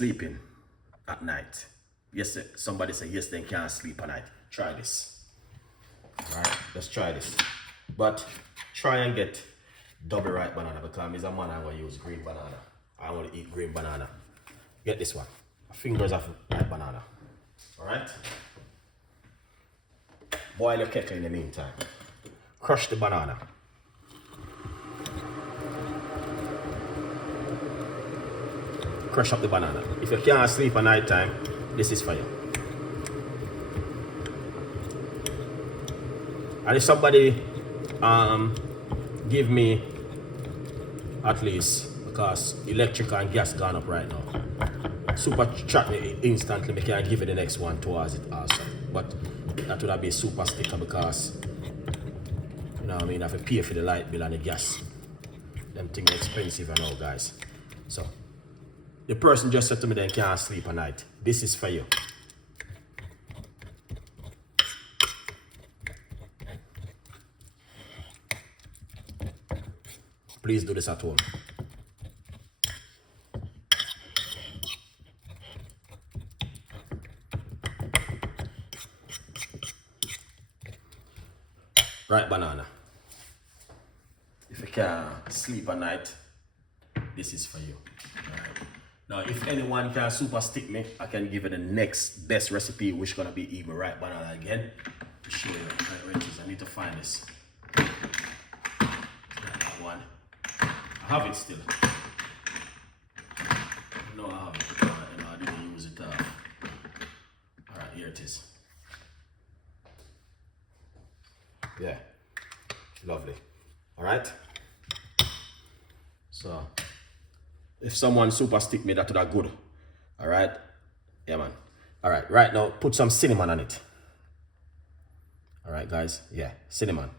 sleeping at night. Yes, somebody say yes, they can't sleep at night. Try this. All right, let's try this. But try and get double ripe banana because I'm a man. I'm gonna use green banana. I want to eat green banana. Get this one. Fingers of ripe banana. All right. Boil your kettle in the meantime. Crush the banana. Crush up the banana. If you can't sleep at night time, this is for you. And if somebody give me at least, because electric and gas gone up right now, super chat me instantly, me can give you the next one towards it also. But that would have been super sticker because, you know what I mean, I have to pay for the light bill and the gas. Them things are expensive and all, guys. So the person just said to me they can't sleep at night. This is for you. Please do this at home. Right banana. If you can't sleep at night, this is for you. Right. Now, if anyone can super stick me, I can give you the next best recipe, which is gonna be even right banana again. To show you where it is. I need to find this. That one. I have it still. No, I have it. I didn't use it. Alright, here it is. Yeah, lovely. All right. So, if someone super stick me, that would have good. All right. Yeah, man. All right. Right now, put some cinnamon on it. All right, guys. Yeah, cinnamon.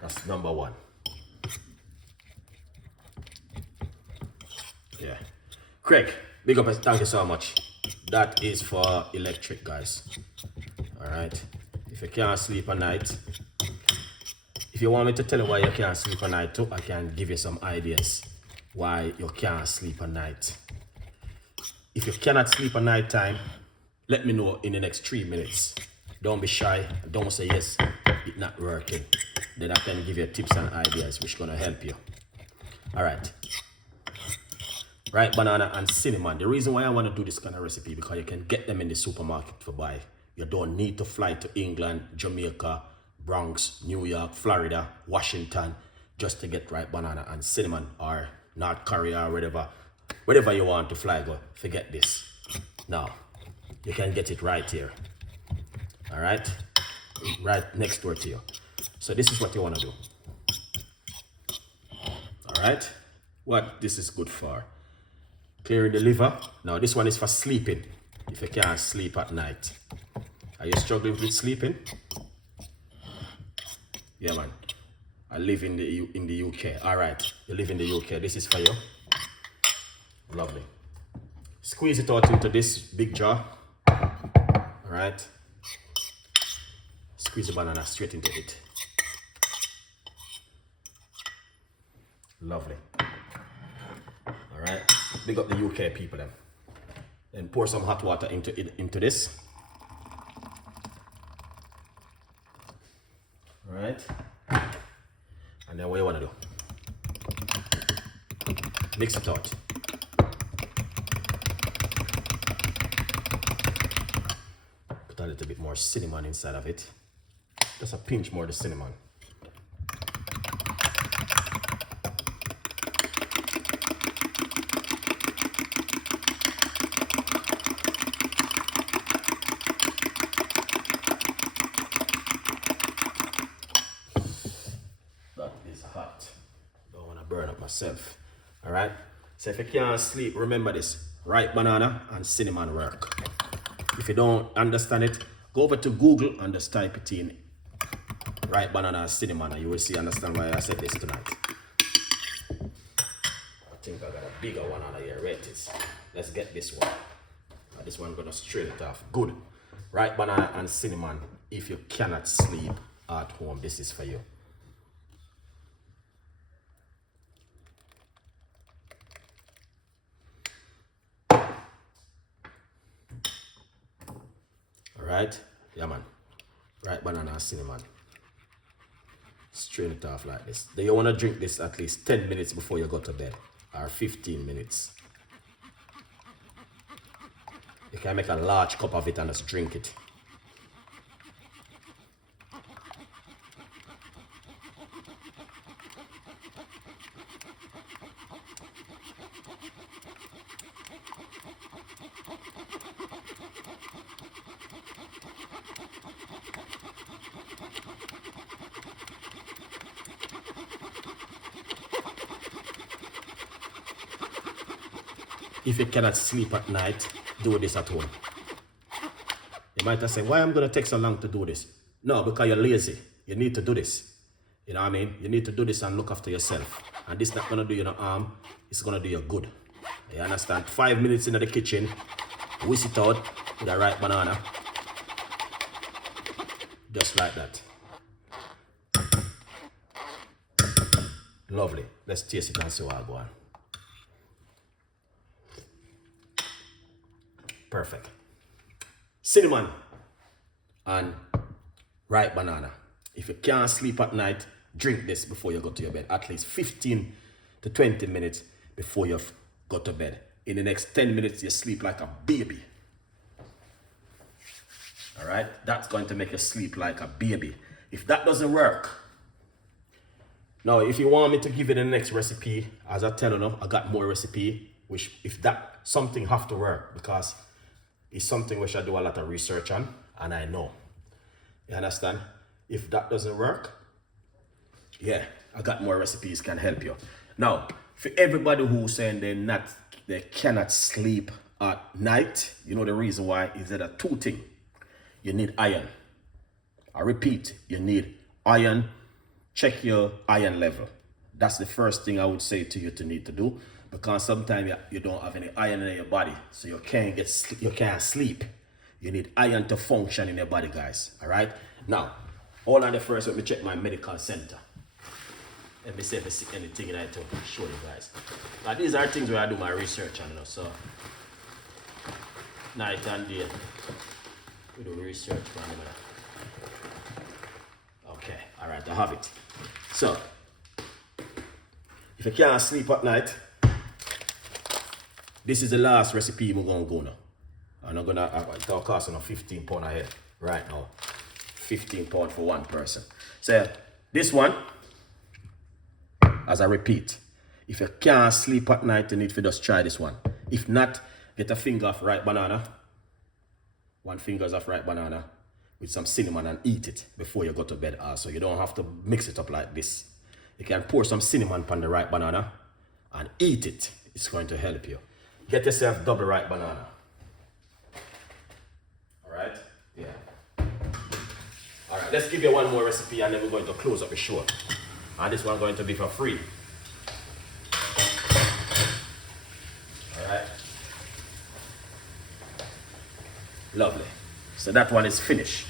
That's number one. Yeah. Craig, big up. Thank you so much. That is for electric, guys. All right. If you can't sleep at night, if you want me to tell you why you can't sleep at night too, I can give you some ideas why you can't sleep at night. If you cannot sleep at night time, let me know in the next 3 minutes. Don't be shy. Don't say yes, it's not working. Then I can give you tips and ideas which gonna help you. All right. Ripe banana and cinnamon. The reason why I want to do this kind of recipe because you can get them in the supermarket for buy. You don't need to fly to England, Jamaica, Bronx, New York, Florida, Washington, just to get ripe banana and cinnamon, or North Korea, or wherever you want to fly, go. Forget this. Now, you can get it right here. All right? Right next door to you. So this is what you want to do. All right? What this is good for. Clearing the liver. Now, this one is for sleeping. If you can't sleep at night. Are you struggling with sleeping? Yeah, man. I live in the UK. All right. You live in the UK. This is for you. Lovely. Squeeze it out into this big jar. All right. Squeeze the banana straight into it. Lovely. All right. Big up the UK people then. Then pour some hot water into this. All right. And then what you want to do? Mix it out. Put a little bit more cinnamon inside of it. Just a pinch more of the cinnamon. Myself. All right. So if you can't sleep, remember this: ripe banana and cinnamon work. If you don't understand it, go over to Google and just type it in ripe banana and cinnamon, and you will see understand why I said this tonight. I think I got a bigger one out of here. Right, let's get this one. This one gonna straight it off. Good. Ripe banana and cinnamon. If you cannot sleep at home, this is for you. right? Yeah, man. Right banana and cinnamon. Strain it off like this. Then you want to drink this at least 10 minutes before you go to bed, or 15 minutes. You can make a large cup of it and just drink it. If you cannot sleep at night, do this at home. You might have said, why I'm going to take so long to do this? No, because you're lazy. You need to do this. You know what I mean? You need to do this and look after yourself. And this is not going to do you no harm. It's going to do you good. You understand? 5 minutes in the kitchen, whisk it out with a ripe banana. Just like that. Lovely. Let's taste it and see what I go on. Perfect. Cinnamon and ripe banana. If you can't sleep at night, drink this before you go to your bed. At least 15 to 20 minutes before you go to bed. In the next 10 minutes, you sleep like a baby. All right? That's going to make you sleep like a baby. If that doesn't work, now if you want me to give you the next recipe, as I tell you, I got more recipe, which if that something have to work, because it's something which I do a lot of research on, and I know. You understand? If that doesn't work, yeah, I got more recipes can help you. Now, for everybody who's saying they cannot sleep at night, you know the reason why is that a two thing. You need iron. I repeat, you need iron. Check your iron level. That's the first thing I would say to you to need to do, because sometimes you don't have any iron in your body, so you can't sleep. You need iron to function in your body, guys. All right. Now, hold on the first. Let me check my medical center. Let me see if I see anything in it to show you guys. Now, these are things where I do my research on, so night and day we do research. Okay. All right. I have it. So, if you can't sleep at night, this is the last recipe we're going to go now. And I'm going to, it'll cost £15 a head right now. £15 for one person. So, this one, as I repeat, if you can't sleep at night, you need to just try this one. If not, get a finger of ripe banana. 1 finger of ripe banana with some cinnamon and eat it before you go to bed also. You don't have to mix it up like this. You can pour some cinnamon on the ripe banana and eat it. It's going to help you. Get yourself double ripe banana. Alright? Yeah. Alright, let's give you one more recipe and then we're going to close up the show. And this one going to be for free. Alright? Lovely. So that one is finished.